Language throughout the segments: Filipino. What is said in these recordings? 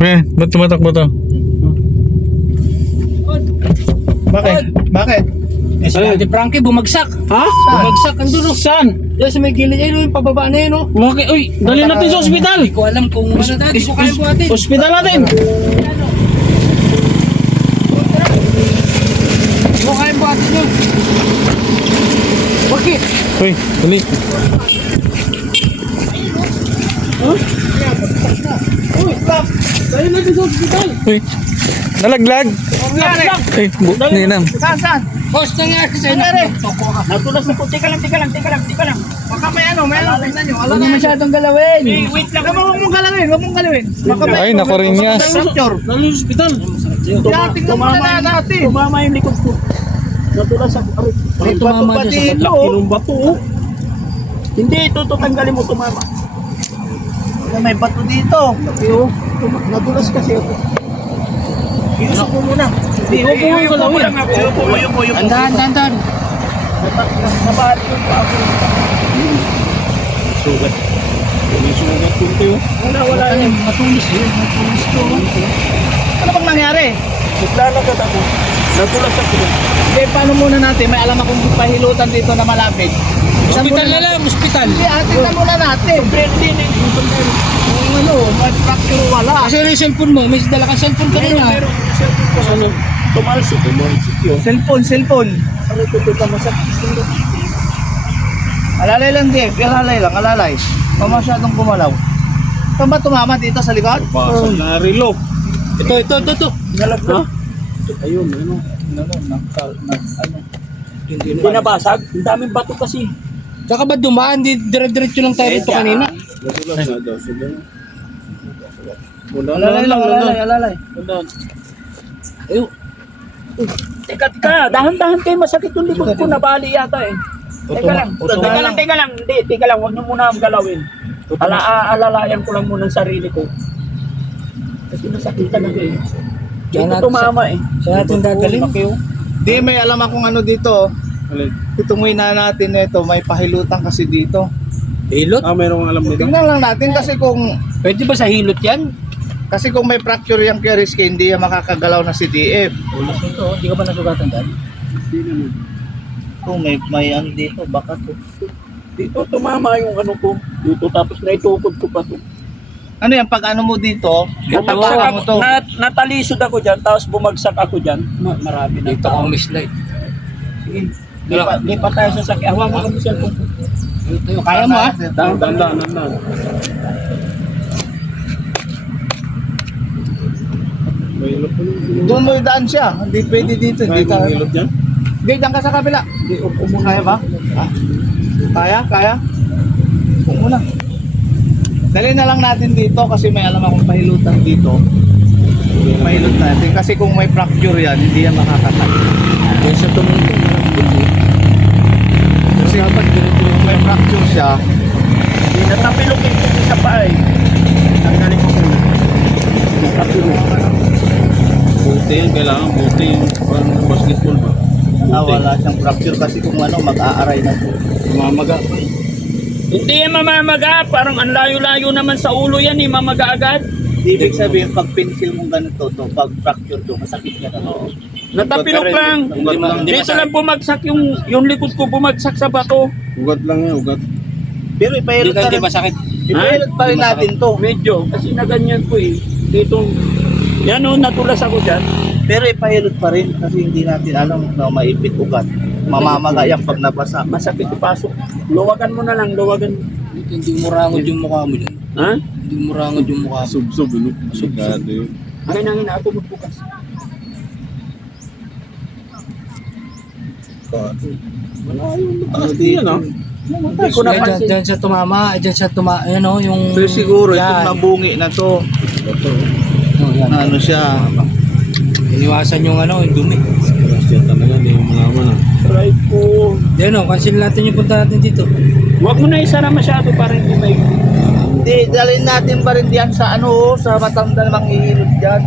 Ba't tumatakbo to? Bakit? Bakit? Eh, si Ate Frankie bumagsak. Ha? Bumagsak. Andun, Saan? Diyan sa may gilid. Ayun, yung pababa na yun, oh. Bakit? Uy, dali natin sa ospital. Hindi ko alam kung ano dati. Hindi ko kaya buhatin. Ospital natin. Hindi ko kaya buhatin yun. Bakit? Uy, dali. Uy, stop. Dali natin sa ospital. Uy, nalaglag. Ay, ninam. Saan? Boss, nangyari sa'yo. Natulas na po. Teka lang. Baka may ano, tingnan nyo. Huwag mo masyadong galawin. Wait lang. Huwag mong galawin. Baka may Ay, nakorinyas. fracture. Dali sa ospital. Tingnan muna natin. Tumama yung likod ko. Natulas ako. May tumama bato-bato dyan sa dito. Laki ng bato. Oh. Hindi, ito tanggalin mo tumama. May bato dito. Laki oh. Nadulas kasi ako. Iusok mo muna. Iupo lang ako. Yupo. Andan. Nabahali yung pa ako. Sugat. May sugat kunti oh. Wala yun. Matulis yun. Matulis to. Ano bang nangyari? Naglalagad ako. Nadulas ako. Hindi, paano muna natin? May alam akong pahilutan dito na malapit. Hospital na lang, hospital. Hindi, tingnan muna natin. Kung ano, may fracture wala. Kasi yung cellphone mo, may dala kang cellphone kanina. Meron. Ano? Tumalsik yun. Cellphone. Ano ito ka masakit? Alalay lang, Dave. Alalay. Masyadong gumalaw. Saan ba tumama dito sa likod? Pasal na relo. Ito. Nalap na. Ayun, ano. Hindi nabasag. Ang daming bato kasi. Saka ba dumaan? Dire-diretso lang tayo dito kanina. Nadulas na daw. Alalay. Ayun. Teka. Dahan-dahan kayo. Masakit yung likod ko. Nabali yata eh. Teka lang. Hindi, teka lang. Huwag niyo muna galawin. Alalayan ko lang muna ang sarili ko. Kasi nasakitan na eh. Dito tumama eh. Saan natin gagaling? Di, may alam akong ano dito. Itungoy na natin ito. May pahilutan kasi dito. Hilot? Mayroong alam nito. Tingnan lang natin kasi kung Pwede ba sa hilot yan? may fracture yung Keriske, hindi yan makakagalaw na si DF. Ulas nito, hindi ka ba nasugatan dyan? Hindi naman. Kung may ano dito, baka to. Dito tumama yung ano ko. Dito tapos naitukod ko pa to. Ano yan, pag ano mo dito, tatapakan mo to. Natalisod ako dyan, tapos bumagsak ako dyan. Marami na Dito tao. ako mislide. Sige, di pa tayo sasakyan. Hawakan mo siya kung Kaya mo ah? Dandan. May ilot po yung Doon mo idaan siya, hindi pwede dito. Hindi ka. ilot dyan? Hindi, dyan ka sa kabila. Hindi, upo mo. Kaya ba? Kaya? Kung muna. Dali na lang natin dito kasi may alam akong pahilutan dito. Pahilot natin kasi kung may fracture yan, hindi yan makakatay. Yan sa tumingin. Kasi kung may fracture siya, Natapilok yung puti sa paa eh. Tanggalin ko ko. Natapilok. Buti yan, kailangan buti yung basketball ba? wala siyang fracture kasi kung ano, mag-aaray na po. Mamaga. Hindi yan mamamaga, parang ang layo-layo naman sa ulo yan eh, mamaga agad. Ibig sabihin, pag pencil mong ganito to, pag fracture to, masakit ka na. Natapilok lang. Dito lang bumagsak yung likod ko bumagsak sa bato. Ugat lang yan, ugat. Pero ipahilot pa rin. masakit. Ipahilot pa rin natin to. Medyo, kasi naganyan ko eh. Dito, yan o, natulas ako dyan. Pero ipahilot pa rin kasi hindi natin alam na maipit ugat. Mamamaga yan pag nabasa. Masakit ipasok. Luwagan mo na lang, luwagan. Hindi mo rangod yung mukha mo dyan. Ha? Hindi mo rangod yung mukha mo. Sub-sub, ano? Sub-sub. Ay, nangin ako magbukas. Wala yung mataas di yan, ah. Hindi ko napansin. Diyan siya tumama, ayan o, yung... Pero siguro itong yan. nabungi na to, Oh, yan. ano siya, Iniwasan yung yung dumi. Yan talaga, hindi mo malaman, ah. Try ko. Yan o, cancel natin yung punta natin dito. Huwag mo na isara masyado para hindi may... hindi, dalhin natin pa rin diyan sa sa matanda na manghihilot dyan.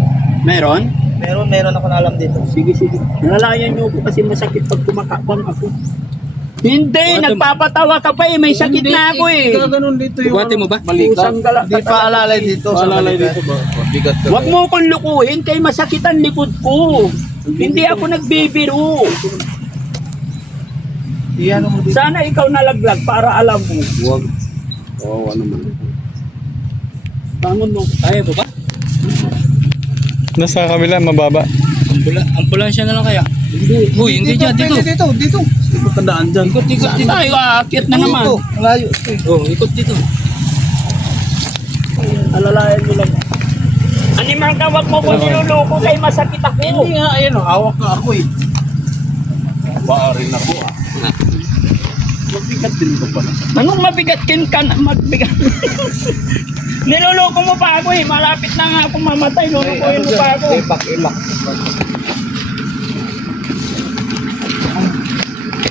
Meron? Meron ako na alam dito. Sige. Nalalayan niyo ko kasi masakit pag kumakapang ako. Hindi, nagpapatawa ka pa eh. May sakit na ako eh. Gaganon dito yung Buhati mo ba? Pusang gala. Hindi pa alalay dito. Alalay dito ba? Bigat ka. Huwag mo akong lukuhin kay masakit ang likod ko. Hindi ako nagbibiro. Iyan mo dito. Sana ikaw nalaglag para alam mo. Huwag. Oo, ano man. Bangon mo. Kaya mo ba? Nasa kabila, mababa. Ambulansya na lang kaya? Hindi. Uy, hindi dyan. Dito. Dito. Matandaan dyan. Ikot dito. Tayo aakyat na naman. Dito. Malayo. Oh, ikot dito. Alalayan mo lang. Animang ka, wag mo ko niluloko kay masakit ako. Hindi nga, ayun, hawak na ako eh. Baarin ako ah. Mabigat din ka pala. Anong mabigat ka na magbigat? Niloloko mo pa ako eh. Malapit na nga akong mamatay. Lulukoyin mo pa ako. Ipak.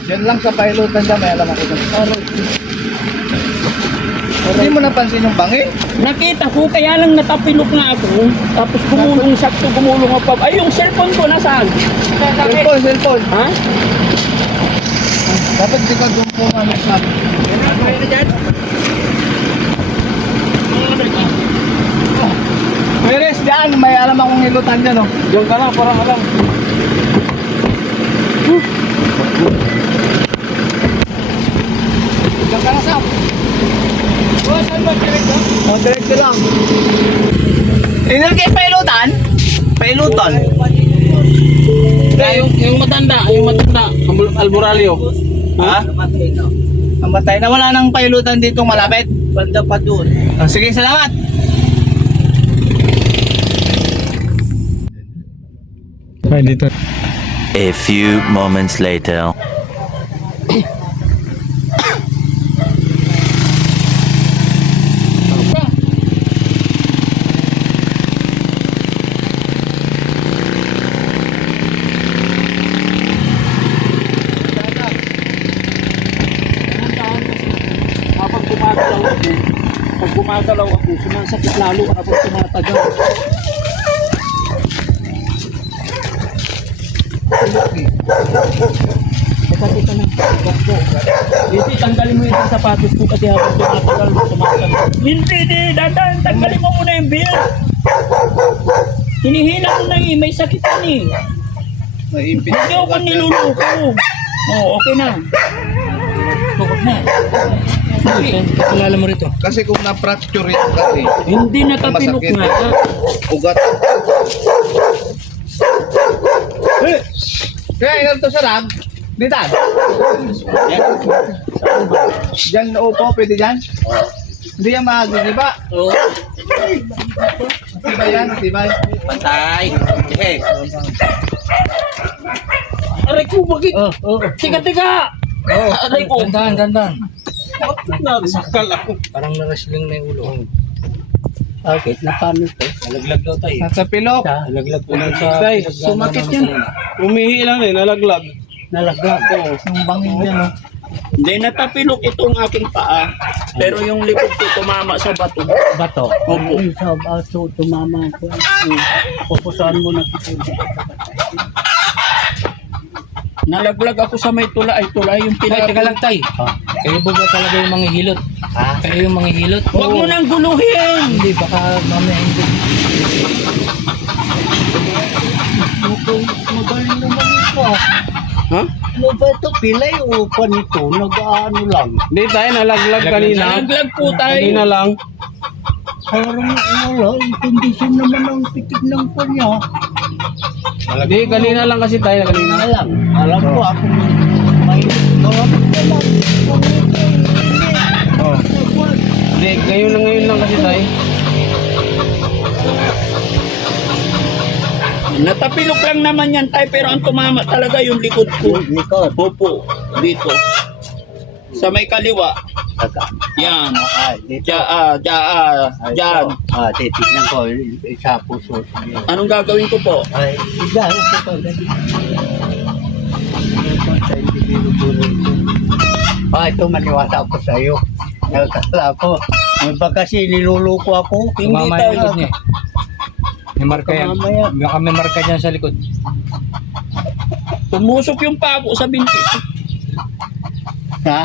Diyan lang sa pilotan dyan, may alam ako dyan. Hindi mo napansin yung bangin? Nakita ko, kaya lang natapilok na ako. Tapos gumulong sakto, gumulong ako. Ay, yung cellphone ko nasaan? Cellphone. Ha? Dapat di ka pumanap na. Kaya na dyan? May rest dyan, may alam akong hilutan dyan, oh. Diyan ka lang, parang alam. Diyan ka na, Sam. Oh, diretso lang. Inilagay pilotan? Pilotan? Yung matanda. Alboralio. Ha? Namatay na. Wala nang pilotan dito malapit. Banda pa doon. Oh, sige, salamat. Ay, dito. A few moments later. Pag gumagalaw ako, sumasakit lalo kapag tumatagal. Teka na. Hindi, tanggalin mo yung sapatos ko kasi habang tumatagal, sumasakit. Hindi, dandan, tanggalin mo muna yung beer. Hinihila mo na eh, may sakit yan eh. May ipit. Hindi ako niluluko. Oo, okay na. Tukot na. Kilala mo rito. Kasi kung na-fracture yung ugat eh. Hindi natapilok Masakit. nga. Ugat. Kaya ilan to sa rag? Dito. Diyan upo, pwede dyan? Hindi yan mahagin, di ba? Oo. Diba yan? Diba? Pantay. Hey. Aray ko, bakit? Tika! Aray ko. Dandan. Nasakal ako. Parang na-wrestling na yung ulo. Bakit? Napano ito? Nalaglag daw tayo. Nasa pilok. Nalaglag po lang sa... Tay, sumakit yan. Umihi lang eh, nalaglag. Nalaglag ko. Yung bangin yan, no? Hindi, natapilok itong aking paa. Pero yung likod ko tumama sa bato. Bato. Opo. Sa baso, tumama ko. Pupusahan mo na kita. Nalaglag ako sa may tulay. Yung Tay, teka lang tay. Kayo ba talaga yung mga hilot? Kayo yung mga hilot? Huwag mo nang guluhin. Hindi, baka mamaya hindi. Magaling naman ito. Ha? Ano ba ito? Pilay o panito? Nag-ano lang. Hindi tayo, nalaglag kanina. Nalaglag po tayo. Kanina lang. Parang wala. Yung kondisyon naman ang pitik ng kanya. Hindi, kanina lang kasi tayo, kanina. Alam ko ako may marami na lang. Oh. Hindi, ngayon lang kasi tayo. Natapilok lang naman yan tayo. Pero ang tumama talaga yung likod ko. Nikot. Opo. Dito. Sa may kaliwa. Yan. Dito. Diyan. Titignan ko. Sa puso. Anong gagawin ko po? Ay, dahil ito. Ito maniwala ako sa iyo. Nagkala ko. Baka kasi niluluko ako. Tumama yung likod niya. May marka yan. Mamaya. Baka may marka dyan sa likod. Tumusok yung pabo sa binti. Ha?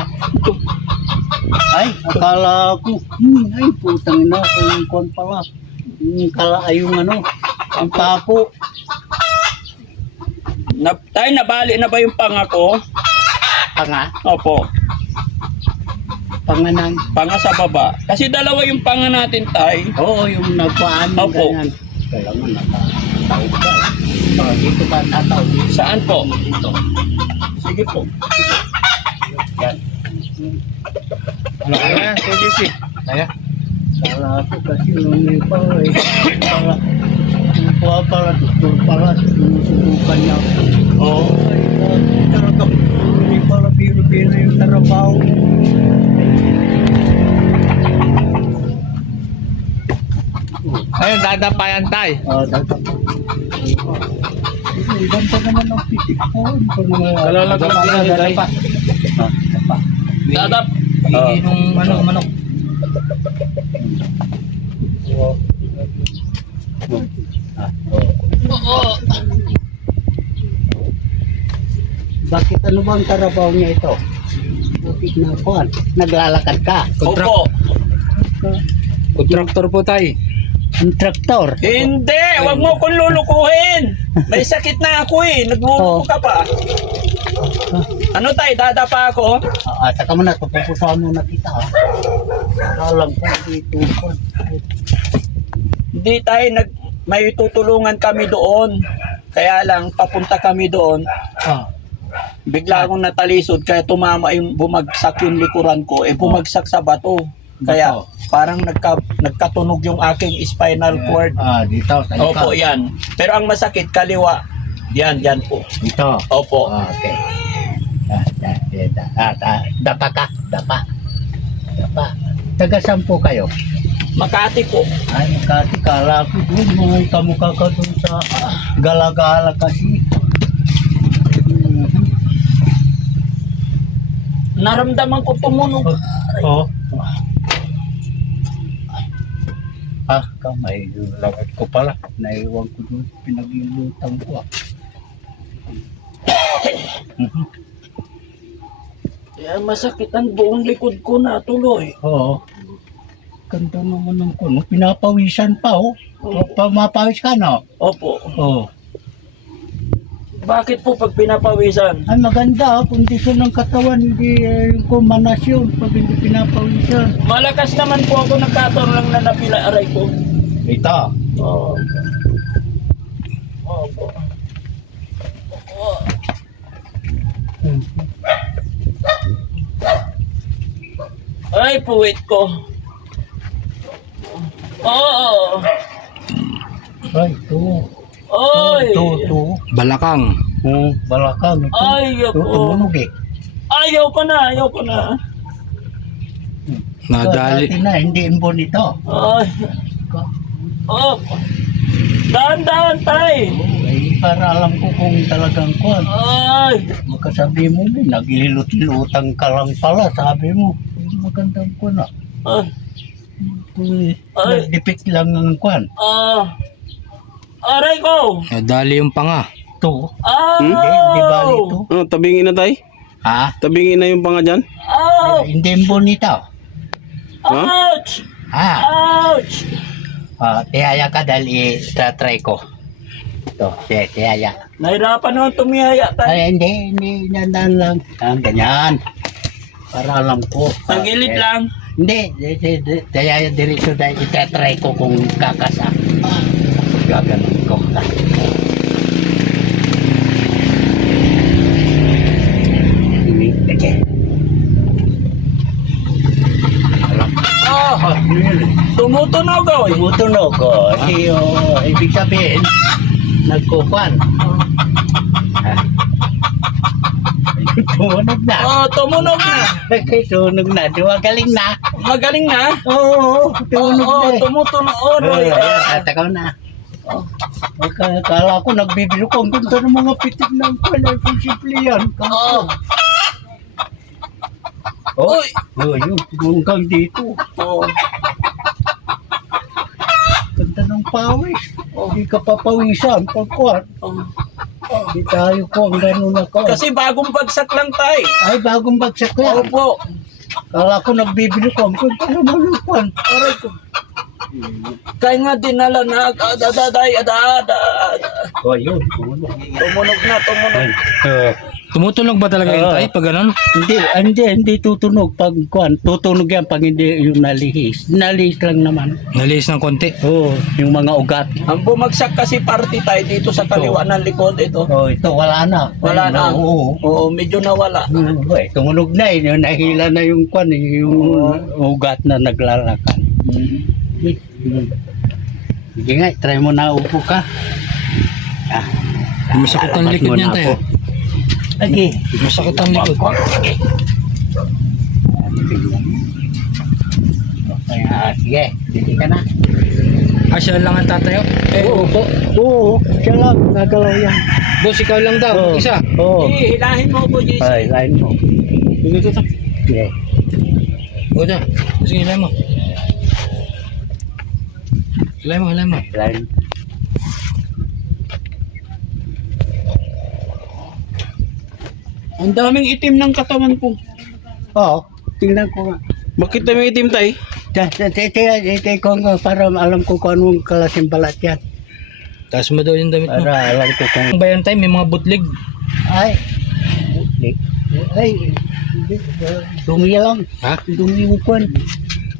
Ay, akala ko, ay, putang ina, kung kon pala. Kala ay yung ano, ang papo. Tay, nabali na ba yung panga ko? Panga, Opo. panganang. Panga sa baba. Kasi dalawa yung panga natin, Tay. Oo, yung nagpaan, Opo. ganyan. Kailangan nakataog ka. Dito ka tataog. Saan po? Dito. Sige po. Yan. Ano kaya? TGC. Kaya, kala ko kasi nung may pala eh. Pala, doktor pala, sinusubukan niya. Oo. Ay, talagang hindi pala biro-biro yung trabaho. Ayun, dadapayan tayo. Dapat. Ganda naman ang pitik ko. Kalalaglag din ni Tay. Dadap. Bigyan nung manok. Bakit ano bang trabaho niya ito? Butik na kuhan. Naglalakad ka. Opo. Contractor po, Tay. Ang traktor. Hindi, wag mo kong lulukuhin. May sakit na ako eh. Nagluluko ka pa. Ano Tay, dadapa ako? Saka mo na, tupupusahan mo na kita. Alam ko dito. Hindi Tay, may tutulungan kami doon. Kaya lang, papunta kami doon. Bigla akong natalisod kaya tumama yung bumagsak yung likuran ko. Bumagsak sa bato. Kaya parang nagkatunog yung aking spinal cord. Dito. Tayo ka. Opo, yan. Pero ang masakit, kaliwa. Yan po. Dito. Opo. Okay. Dapa ka. Dapa. Taga saan po kayo? Makati po. Ay, Makati. Kala ko doon. Mga kamukha ka doon sa Gala-Gala kasi. Naramdaman ko tumunog. Kamay. Lagat ko pala. Naiwan ko doon. Pinag-ilutang ko. Kaya masakit ang buong likod ko na tuloy. Oo. Ganda naman ng kuno. Pinapawisan pa, oh. Mapawis ka, no? Opo. Oo. Bakit po pag pinapawisan? Ay, maganda, kondisyon ng katawan, hindi kumanasyon pag hindi pinapawisan. Malakas naman po ako, nagkataon lang na napila aray ko. Ito. Oo. Opo. Ay, puwit ko. Oo. Ay, ito. Ay. Ito. Balakang. Balakang. Ito. Ay, Ito, ako. tumunog eh. Ayaw ko na. Nadali. Dati na, hindi imbon ito. Ay. Oh. Dahan-dahan, Tay. Ay, para alam ko kung talagang kuhan. Ay. Makasabi mo, naghihilot-hilotang ka lang pala, sabi mo. Magandang kuhan ah. Ay. Ay. Nagdipit lang ng kuhan. Aray ko. Nadali yung panga. Ito. Hindi bali ito. Ano, tabingin na tayo? Ha? Tabingin na yung panga dyan? Hindi imbon ito. Ouch! Ouch! Tihaya ka dahil i-try ko. Ito, tihaya. Nahirapan naman tumiyaya, Tay. Ay, hindi, nandan lang. Ganyan. Para alam ko. Sa gilid lang. Hindi, tihaya diretso dahil i-try ko kung kakasa. Gaganon ko. Okay. Tumutunog ako. Tumutunog ko. Ibig sabihin, nagkukuhan. Tumunog na. Tumunog na. Tumunog na. Galing na. Magaling na. Oo, tumunog na. Tumutunog. Takaw na. Kala ko nagbibiro ko. Ang ganda ng mga pitik ng pala. Simple yan. Uy. Yun. Hanggang dito. Ganda ng pawis. Hindi ka papawisan. Pagkuhan. Hindi tayo po, ang ganun ako. Kasi bagong bagsak lang tay. Ay, bagong bagsak lang. Opo. Kala ko nagbibili ko. Pero malupan. Aray ko. Kaya nga dinala na Oh, yun. Tumunog na, tumunog. Tumutunog ba talaga yun, tay? Pag ganun? Hindi tutunog pag kuan. Tutunog yan pag hindi yung nalihis. Nalihis lang naman. Naliis ng konti. Oo, yung mga ugat. Ang bumagsak kasi party tayo dito sa kaliwa ng likod ito. Oh, ito wala na. Wala na. Oo. Oo, medyo nawala. Tumunog na eh. Nahila na yung kuan eh, yung ugat na naglalakad. Sige nga, try mo na upo ka. Masakit ang likod niyan, tay. Lagi. Masakit ang likod. Sige, sige ka na. Siya lang ang tatayo? Oo, siya lang, nagalaw yan. Boss, ikaw lang daw. Isa. Oo. Hilahin mo po, JC. Ay, line mo. Ito. Sige. O da. Sige, hilay mo. Hilay mo. Line. Ang daming itim ng katawan ko. Oo, tingnan ko nga. Bakit tayo may itim tay? Tete ko nga para alam ko kung anong klaseng balat yan. Taas mo daw yung damit mo. Para alam ko kung... Ang bayan, tay, may mga butlig. Ay, dumi lang. Ha? Dumi upan.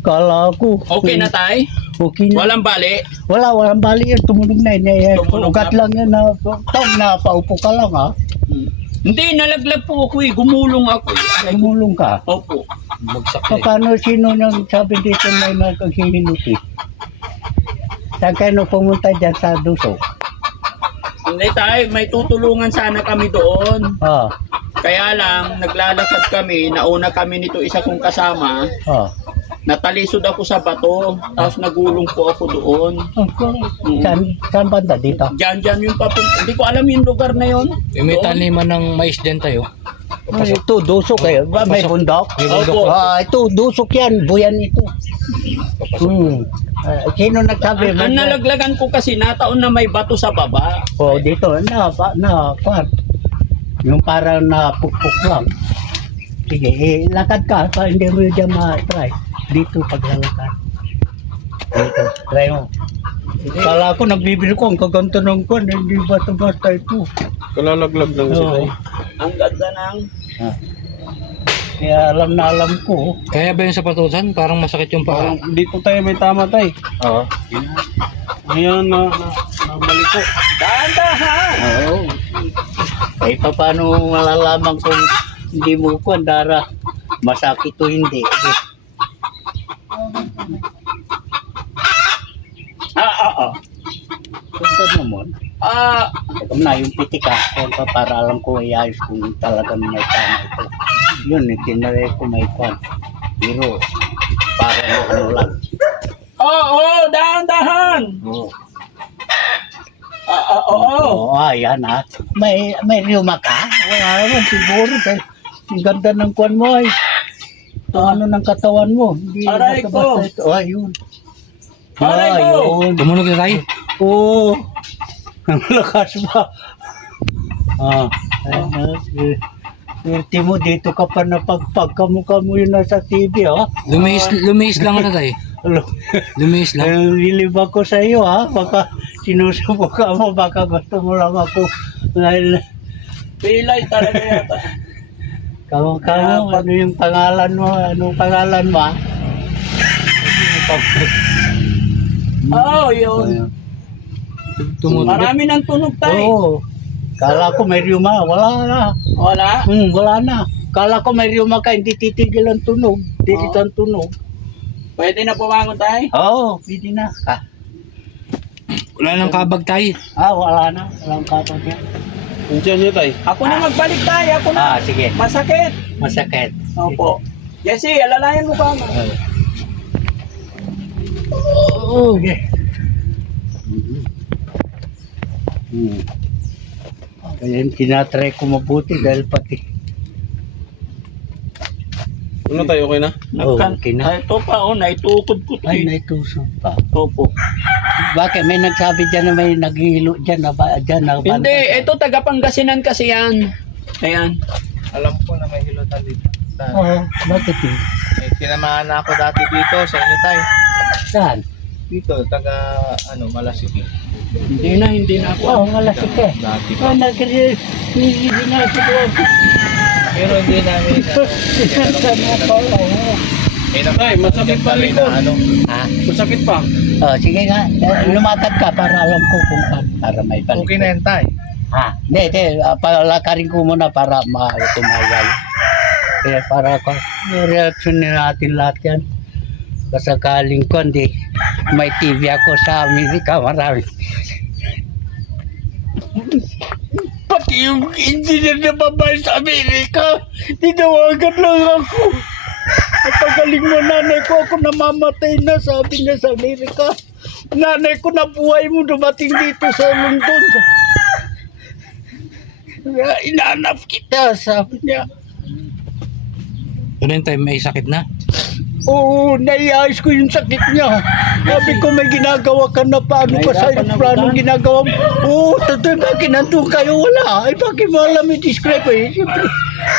Kala ko. Okay na tay? Okay na. Walang bali? Walang bali yan. Tumunog na yun. Tumunog Ugat na. lang yan na. Napaupo ka lang ha. Hindi, nalaglag po ako eh. Gumulong ako eh. Tumulong ka. Opo. Bagsak na Paano sino nang sabi dito may magkahihinuti? Saan kayo pumunta dyan sa Duso? Hindi tayo, may tutulungan sana kami doon. Ah, Kaya lang, naglalakad kami, nauna kami nito isa kong kasama, natalisod ako sa bato, tapos nagulong po ako doon. Saan banda dito? Diyan yung papunta. Hindi ko alam yung lugar na yon. eh. May taniman ng mais dyan tayo. Ay, ito, Dusok kayo. Ba, may bundok? May bundok. Opo. Ito, Dusok yan. Buyan ito. Sino nagsabi? Ang nalaglagan ko kasi nataon na may bato sa baba. Oh, dito. Kwan. Yung parang napukpuk lang. Sige, lakad ka. Hindi mo dyan ma-try. Dito paglalakad. Dito, try mo. Kala ko nagbibili ko ang kaganto ng kwan. Hindi basta-basta ito. Kalalaglag lang siya tay. Ang ganda ng... Kaya alam na alam ko. Kaya ba yung sa patusan? Parang masakit yung paa. Parang dito tayo may tama tay. Oo. Ngayon nabalik ko. Dahan-dahan! Oo. Ay, paano malalaman kung hindi mo ko andara masakit o hindi? Punta naman. Tagam na yung pitika. Kaya para alam ko ayos kung talagang may tama ito. Yun, tinari ko may kwan. Pero, para ano lang. Oo, dahan-dahan! Oo. Oo. Oo, ayan ha. May rheuma ka? Wala naman siguro. Dahil ang ganda ng kwan mo ay. Ito ano ng katawan mo. Hindi Aray ko. basta-basta ito. Ayun. Aray ko. Ayun. Tumunog na tayo. Oo. Ang lakas ba? Swerte mo dito ka pa napagpag. Kamukha mo yun nasa TV ha. Lumihis lang na tayo. Lumihis lang. Lilib ako sa iyo ha. Baka sinusubo ka mo. Baka gusto mo lang ako. Dahil Pilay talaga yata. Kamu, ano yung pangalan mo? Anong pangalan mo? Ha? Oo, yun. Tumunog. Marami ng tunog tayo. Oo. Kala ko may rheuma. Wala na. Wala? Wala na. Kala ko may rheuma ka. Hindi titigil ang tunog. Hindi ito ang tunog. Pwede na pumangon tayo? Oo, pwede na. Wala nang kabag tayo. Wala na. Walang kapag yan. Andiyan niyo tay. Ako na magbalik tayo. Ako na. Sige. Masakit. Masakit. Opo. Jesse, alalayan mo ba? Okay. Kaya tinatry ko mabuti dahil pati. Ano tayo, okay na? Okay na. Ito pa, naitukod ko. Ay, naitusok pa. Opo. Bakit may nagsabi dyan na may naghihilo dyan na ba dyan na ba? Hindi, ito taga Pangasinan kasi yan. Ayan. Alam ko na may hilutan dito. Oo, bakit eh? May tinamaan na ako dati dito sa inyo tayo. Saan? Dito, taga Malasiki. Hindi na ako. Oo, malasik eh. Dati Oh, pa. hindi na siguro. Pero hindi namin Tay, masakit pa likod. Ha? Masakit pa. Oh, sige nga, lumakad ka para alam ko kung para may balik. Okay na yan tayo. Ha? Hindi, palakarin ko muna para tumayal. Kaya para ko, reaction natin lahat yan. Kasakaling ko, hindi. May TV ako sa Amerika, marami. Pati yung engineer na babae sa Amerika, tinawagan lang ako. At pagaling mo nanay ko, ako namamatay na, sabi niya sa Amerika. Nanay ko na buhay mo, dumating dito sa London. Kaya inanap kita, sabi niya. Ano yung time may sakit na? Oo, naiayos ko yung sakit niya. Sabi ko may ginagawa ka na paano ka sa plano ginagawa mo. Oo, totoo bakit nandun kayo wala. Ay bakit mo alam yung describe eh. Siyempre,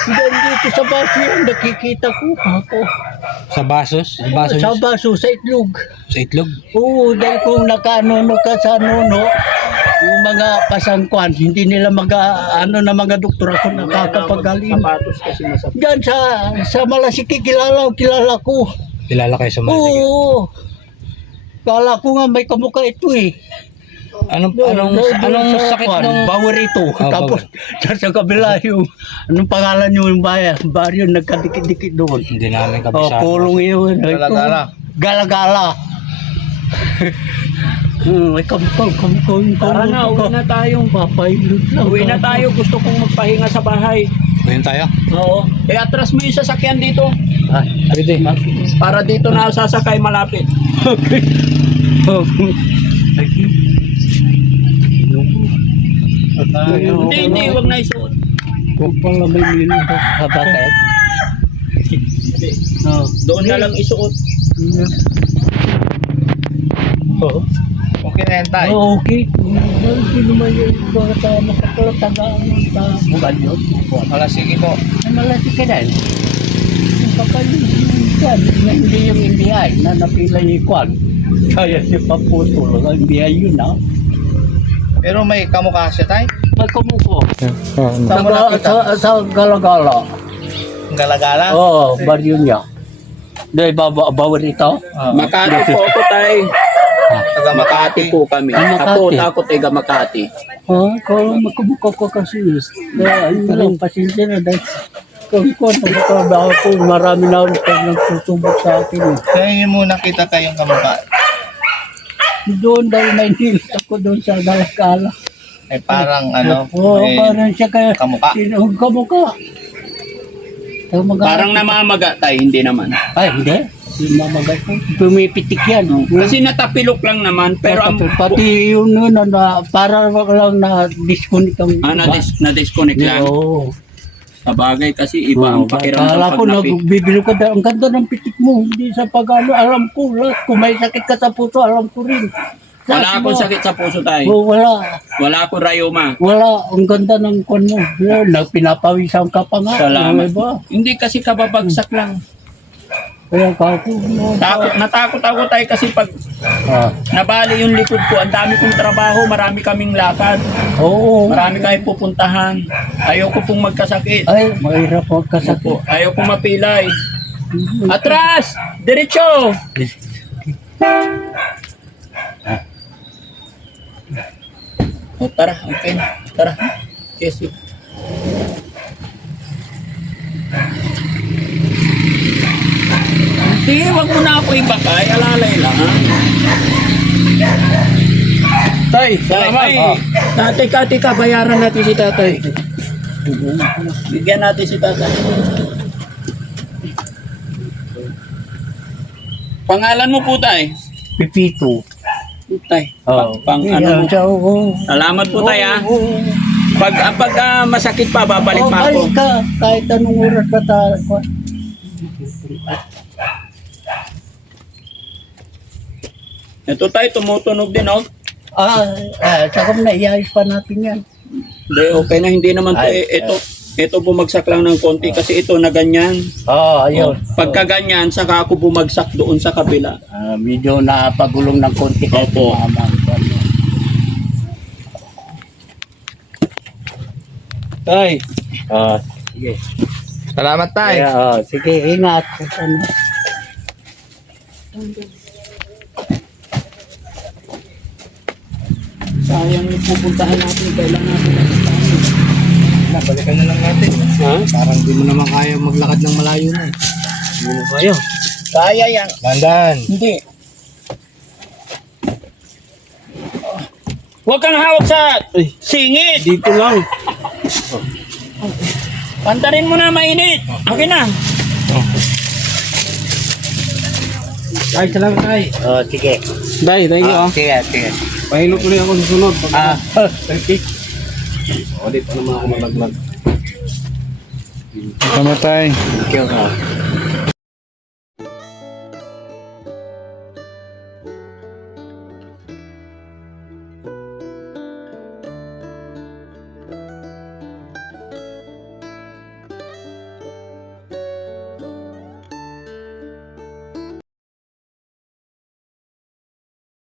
dahil dito sa baso yan, nakikita ko ako. Sa basos? Sa baso? Sa baso, sa itlog. Sa itlog? Oo, dahil kung nakanono ka sa nono, yung mga pasangkuan, hindi nila na mga doktor ako nakakapagaling. Sapatos kasi masakit. Diyan sa Malasiki, kilala ko. Kilala kayo sa Malasiki? Oo. Kala ko nga may kamukha ito eh. Anong sakit nung... Bawar ito. Ah, Tapos sa kabila yung, anong pangalan yung baryo, nagkadikit-dikit doon. Hindi namin Oh, kabisado. kulong yun. Galagala. Galagala. May kamukha. Tara na, uwi na tayo. Papailot lang. Uwi na tayo. Gusto kong magpahinga sa bahay. Ngayon tayo? Oo. Atras mo yung sasakyan dito. Ah, Pwede. Para dito na sasakay malapit. okay. Hindi, wag na isuot. Huwag pang lamay nila. Bakit? Oh. Doon na lang isuot. Oh. Okay na yan tayo. Oh, okay. Hindi naman yung mga tama ka tagaan sa bukan yun. Malasiki po. Ay, malasik ka din. Yung kapal yan, hindi yung NBI na napila yung kwan. Kaya siya paputol. Ang NBI yun ha. Pero may kamukha siya tayo. May kumuko. Saan mo nakita? Sa Galagala. Galagala? Oo, baryo niya. Dahil bawar ito. Makati po ako tayo. Taga Makati po kami. Makati. Ako taga Makati. Oo, kung magkumuko ko kasi. Kaya ayun na lang, pasensya na dahil kung nagtatrabaho ko, marami na ulit pag nagsusubok sa akin. Kaya yun muna kita kayong kamukha. Doon dahil may nilit ako doon sa Galagala. Ay parang ano, Oo, may parang siya kaya kamukha. kamukha. Parang namamaga tayo, hindi naman. Ay, hindi. Mamagay ko. Pumipitik yan. Kasi natapilok lang naman, pero ang pati yun na para lang na-disconnect ang na-disconnect lang. Oo. Sa bagay kasi iba ang pakiramdam Kala ko pag napi. nagbibilo ko ang ganda ng pitik mo. Hindi sa pag-ano, alam ko. Kung may sakit ka sa puso, alam ko rin. Wala akong sakit sa puso tayo. Oh, wala. Wala akong rayuma. Wala. Ang ganda ng kwan mo. Pinapawisan ka pa nga. Salamat. Diba? Hindi kasi kababagsak lang. Kaya kako. Natakot ako tayo kasi pag nabali yung likod ko, ang dami kong trabaho, marami kaming lakad, Oo. marami kaming pupuntahan. Ayoko pong magkasakit. Ay, mahirap magkasakit. Opo, ayoko mapilay. Atras! Diretso! O tara, okay na. Tara. Yes, you. Hindi, wag mo na ako ibakay. Alalay lang. Tay, Tatay, teka, bayaran natin si tatay. Bigyan natin si tatay. Pangalan mo po tay? Pipito. Tay, Oh. pang ano mo? Oo. Salamat po tay ha. Pag masakit pa, babalik Oh, pa ako. balik ka. Kahit anong oras ka tayo. Ito tayo, tumutunog din, oh. Saka na, iayos pa natin yan. Hindi, okay na, hindi naman to. Ito bumagsak lang ng konti kasi ito na ganyan. Ayun. Pagka ganyan, saka ako bumagsak doon sa kabila. Medyo napagulong ng konti. Opo. Tay. Sige. Salamat, Tay. Sige, ingat. Sayang yung pupuntahan natin, kailangan natin. Balikan na lang natin. Ha? Parang di mo naman kaya maglakad ng malayo na eh. Hindi mo kayo. Kaya yan. Dandan. Hindi. Huwag kang hawak sa singit. Dito lang. Pantarin mo na, mainit. Okay na. Tay, salamat, Tay. Sige. Tay, thank you. Sige. Pahilot ulit ako sa sunod. Okay. Ulit pa naman ako malaglag. Salamat, Tay. Thank you.